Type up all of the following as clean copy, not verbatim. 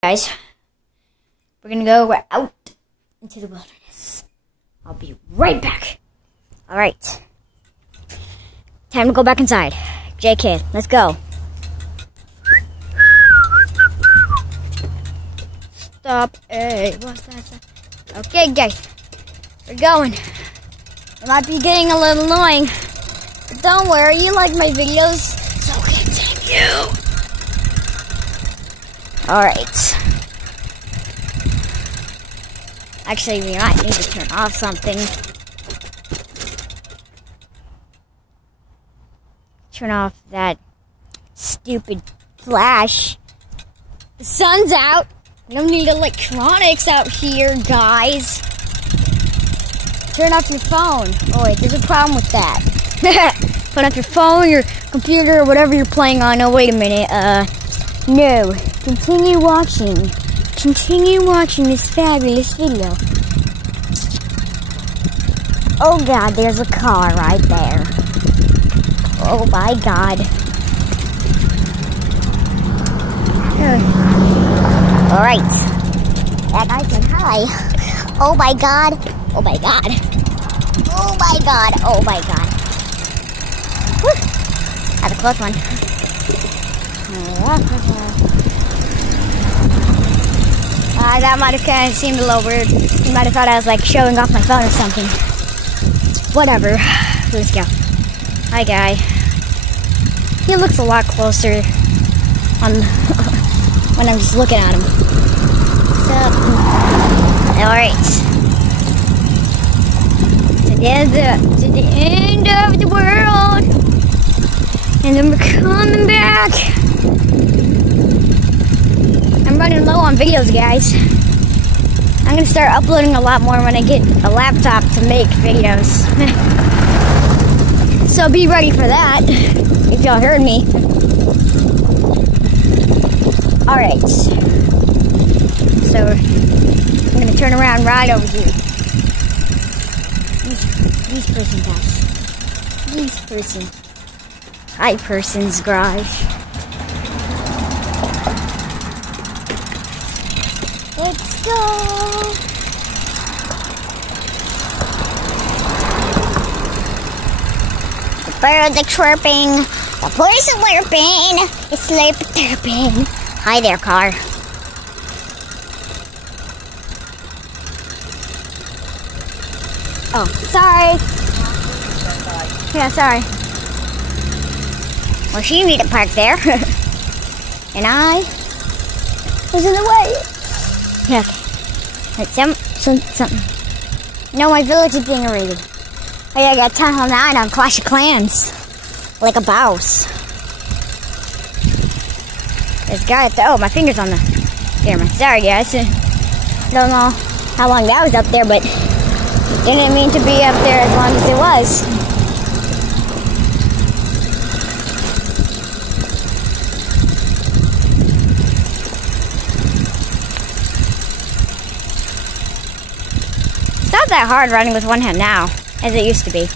Guys, we're gonna go out into the wilderness. I'll be right back. Alright. Time to go back inside. JK, let's go. Stop. Hey, what's that? Okay, guys. We're going. It might be getting a little annoying. But don't worry, you like my videos. So continue. Alright. Actually, we might need to turn off something. Turn off that stupid flash. The sun's out. We don't need electronics out here, guys. Turn off your phone. Oh wait, there's a problem with that. Turn off your phone, your computer, or whatever you're playing on. Oh, wait a minute. No. Continue watching. Continue watching this fabulous video. Oh God, there's a car right there. Oh my God. Alright. That guy said hi. Oh my God. Oh my God. Oh my God. Oh my God. Whew. That's a close one. That might have kind of seemed a little weird. You might have thought I was like showing off my phone or something. Whatever. Let's go. Hi, guy. He looks a lot closer on when I'm just looking at him. What's up? Alright. To the end of the world. And then we're coming back. I'm running low on videos, guys. I'm gonna start uploading a lot more when I get a laptop to make videos. So be ready for that, if y'all heard me. Alright. So, I'm gonna turn around right over here. These person's house. These person. Hi, person's garage. Let's go! The birds are chirping, the boys are slurping, it's slurp-derping. Hi there, car. Oh, sorry. Yeah, sorry. Well, she needed to park there. And I was in the way. Yeah, okay. Something. No, my village is being raided. Oh yeah, I got Town Hall 9 on Clash of Clans. Like a boss. There's a guy at the... Oh, my finger's on the camera. Sorry, guys. Don't know how long that was up there, but didn't mean to be up there as long as it was. It's not that hard running with one hand now, as it used to be.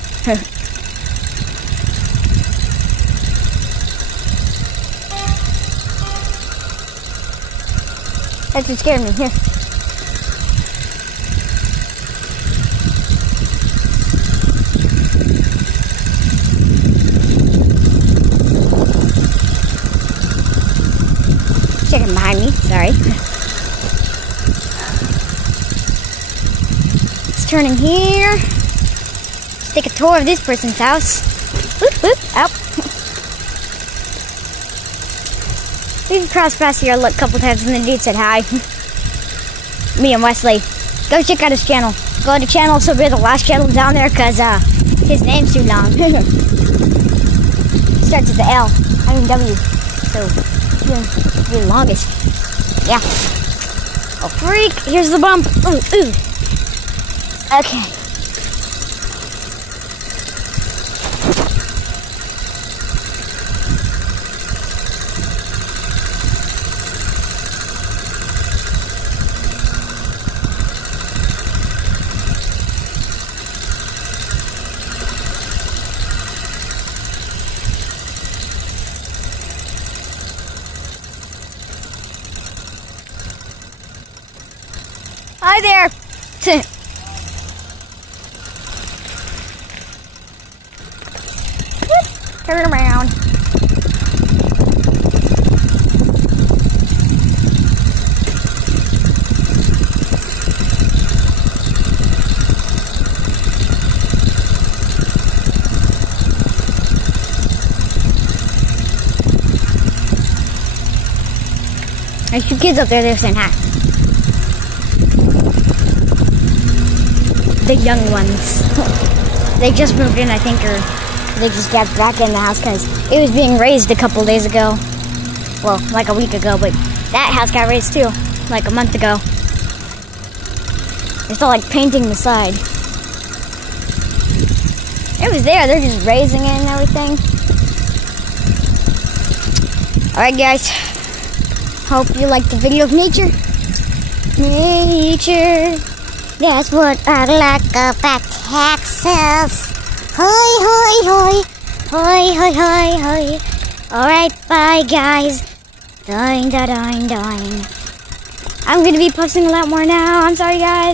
That's what scared me. Here. Chicken behind me, sorry. Let's turn in here. Let's take a tour of this person's house. Whoop, whoop, out. We've crossed past here a couple times and the dude said hi. Me and Wesley. Go check out his channel. Go to channel, so be the last channel down there because his name's too long. Starts with the L. I mean W. So, the longest. Yeah. Oh, freak. Here's the bump. Ooh, ooh. Okay. Hi there. Turn around. There's two kids up there, they're saying hi. The young ones. They just moved in, I think, or they just got back in the house because it was being raised a couple days ago. Well, like a week ago, but that house got raised too, like a month ago. They still like painting the side. It was there, they're just raising it and everything. Alright guys, hope you liked the video of nature. Nature, that's what I like about Texas. Hoi, hoi, hoi, hoi, hoi, hoi, hoi. Alright, bye guys. Doing, doing, doing. I'm gonna be posting a lot more now. I'm sorry guys.